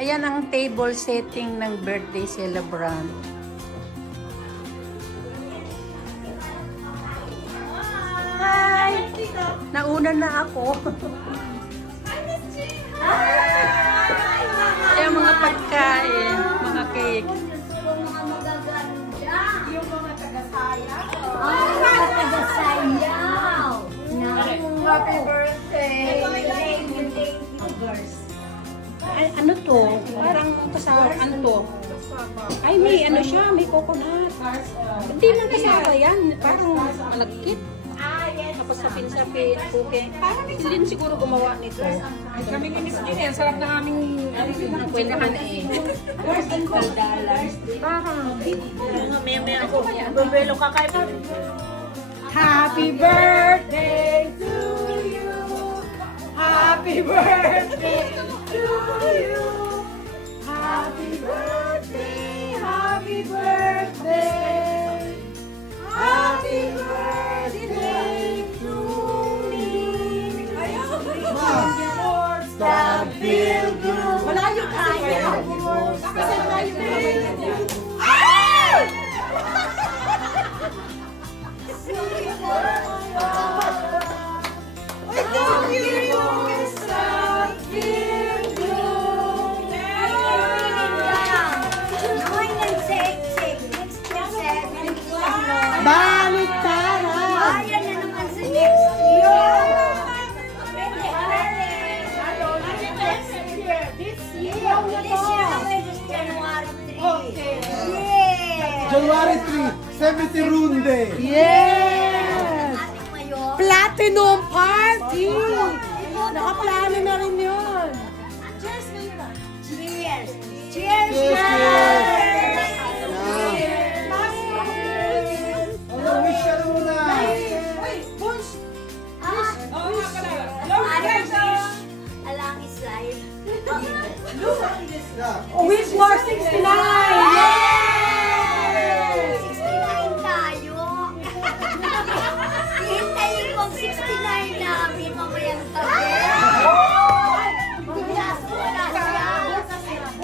Ayan ang table setting ng birthday celebrant. Hi! Nauna na ako. Ayan mga pagkain, mga cake. Yung mga taga-sayaw. Happy birthday! Thank you, girls. Ay, ano to? Parang kasama, ano to? Ay, may ano siya, may coconut. Hindi lang kasama yan. Parang malagkit. Tapos sapin-sapin, cooking. Parang Lynn siguro gumawa nito. Ay, kami ni Miss Jean, sarap na aming Kwendahan eh. $12. Parang maya-maya ako. Bumelo ka kayo. Happy birthday to you. Happy birthday to you. Happy birthday. Happy birthday. Happy birthday to me. Stop feel good. Malayo tayo. Kasi malayo tayo. January 3, 70 Runde. yes! Platinum party! Nakaplano na rin yun. Cheers! Cheers! Wish ka muna. Alangis live. Wish more 69! Yay! 69 tayo. Hintayin kong 69 namin mamayang tabi. Bukas siya.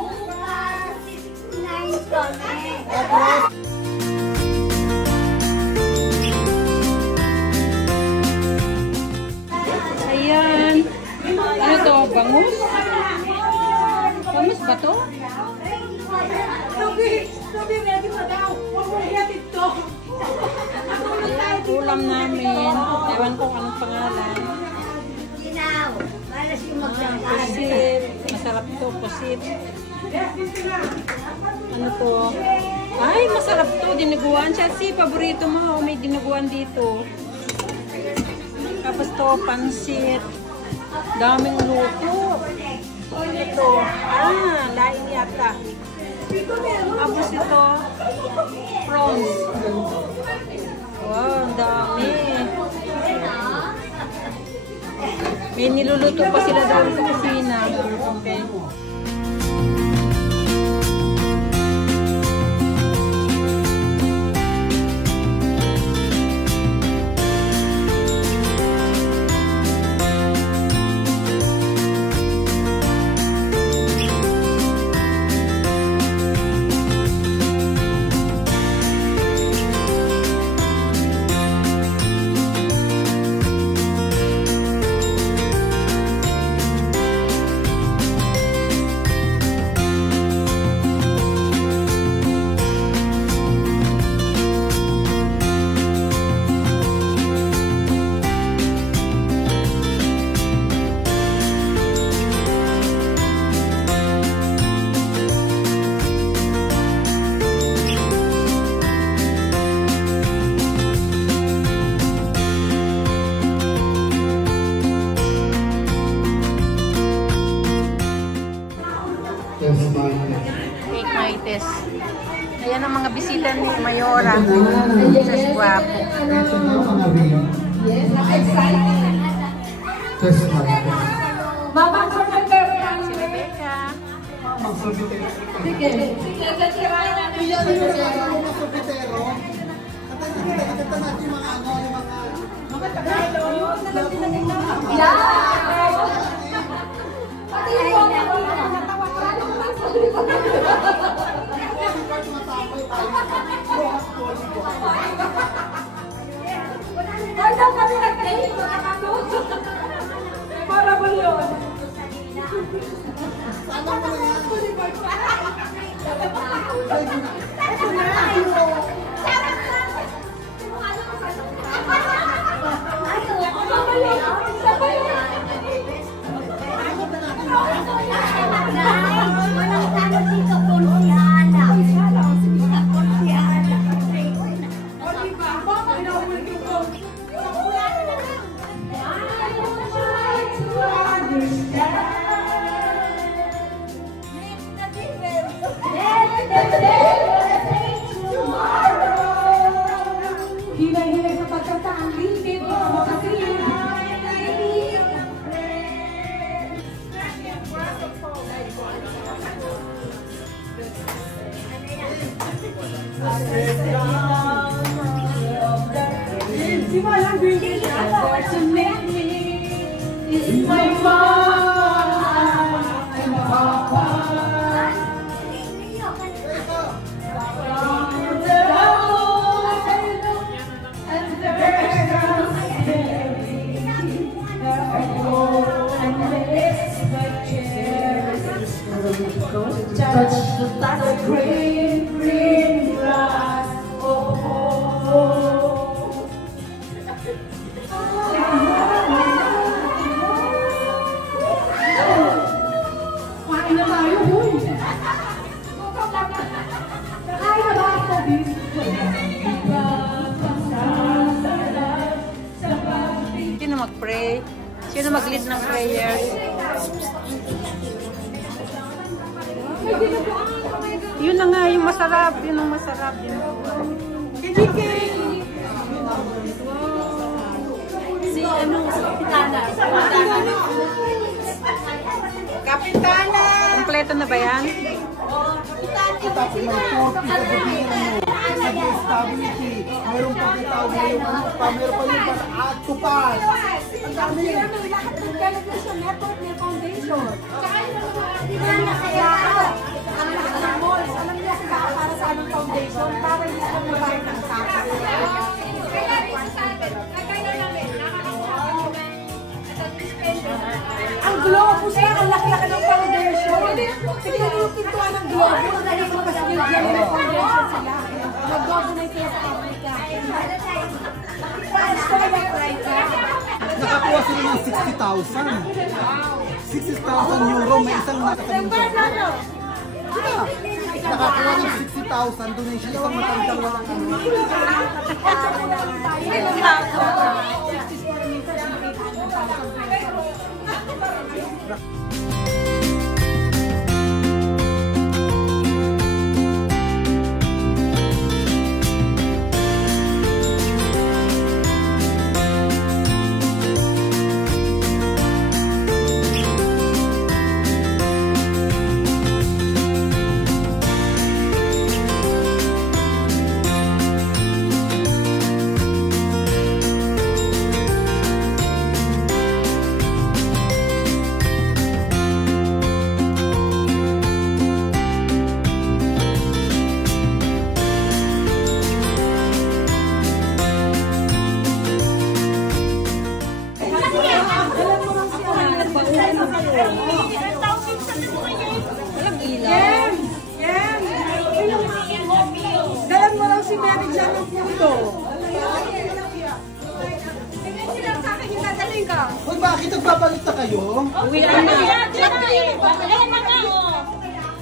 Bukas 69 kami. Ayan. Ano to? Bangus? Bangus ba to? Sabi, ready pa daw. Huwag mo hihatid to. Ayan, ulam namin. Ewan ko anong pangalan. Ginaw. Malas yung magsangkay. Pusit. Masarap to, pusit. Ano to? Ay, masarap to. Dinuguan siya. Si, paborito mo. May dinuguan dito. Tapos to, pansit. Daming luto. Ito. Laing yata. Tapos ito, prawns. Wow, ang dami. May niluluto pa sila doon sa kusina. Okay. Cake Maites. Ayan ang mga bisita ni Mayora. Sus guwapo. Mama, sa pagkero yan. Si Rebecca. Sige. Sige, katirahin natin siya. Mga Tagalog. Yeah! Pati yung mga natawa ka. Ano mo na yan? Walang tanong dito, Ponsiala. Hinay-hinay sa pagkataang litin, makasiya. Si Malang Bingay, unfortunately, is my mom and papa. Touch the green, green grass. Oh, oh, oh. Kain na tayo, huy. Kain na ba ako, bis? Sino mag-pray? Sino mag-lead ng prayers? Yun na nga, yung masarap. Yun ang masarap. Si ano, si Kapitana. Kapitana! Kompleto na ba yan? Tapos stability. Meron pa kitawag ngayon pa. Meron pa yung pag-atupan. Ang dami yun. Lahat ng television network may foundation. Ang lahat ng malls, alam niya para sa anong foundation, para hindi sila mabayad ng taxes. Ang globo siya, ang laki-laki ng foundation. Tignan yung pintuan ng globo, dahil magpasigil ng foundation sila. Mag-governate sila sa Africa. Gusto na ba right ka? Nakakuha sila ng 60,000. 60,000 euro. May isang nakataling job. Nakakuha ng 60,000 donation. Isang matandang walang ano. Dalan mo lang si Mary dyan ng puto. Hoy, bakit nagbabalik na kayo? Uwian na.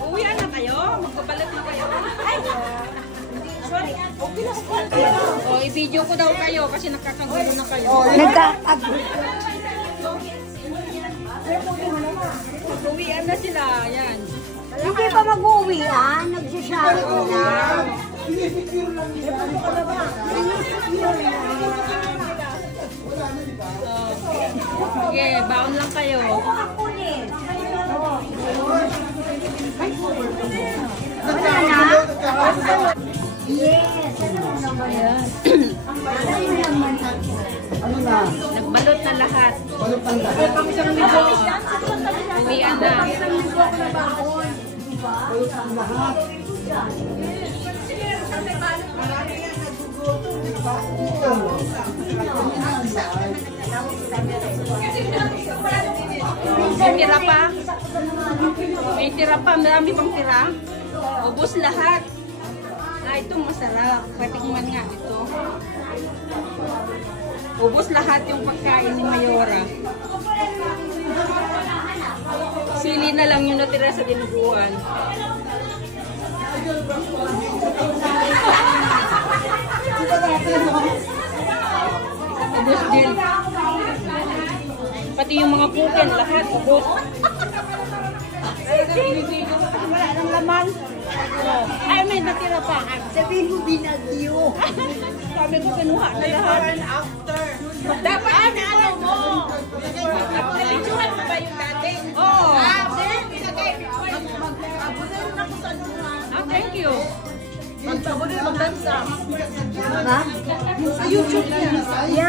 Uwian na kayo? Magpapalit na kayo? O, i-video ko daw kayo kasi nakakagulo na kayo. Uwian na sila. Yan. Hindi pa mag-uwi, ah. Nagsishadow na. Sinisecure lang nila. Sige, baon lang kayo. Ako din. Yes, ano naman yan? Ano naman? Ano na? Nagbalot na lahat. Balot ang lahat. Uwian na. Balot ang lahat. May tira pa. May tira pa, marami pang tira. Ubos lahat. Ito masarap. Patikman nga ito. Ubos lahat yung pagkain ni Mayora. Sili na lang yung natira sa dinuguan. Ubos din. Pati yung mga puken, lahat ubos. Wala nang laman. Ay, may natira pa. Sabihin mo binagyo. Sabi ko, kinuha na lahat. Dapat ano mo? Napicturan mo ba yung dating? Oo. Thank you. Sa YouTube niya.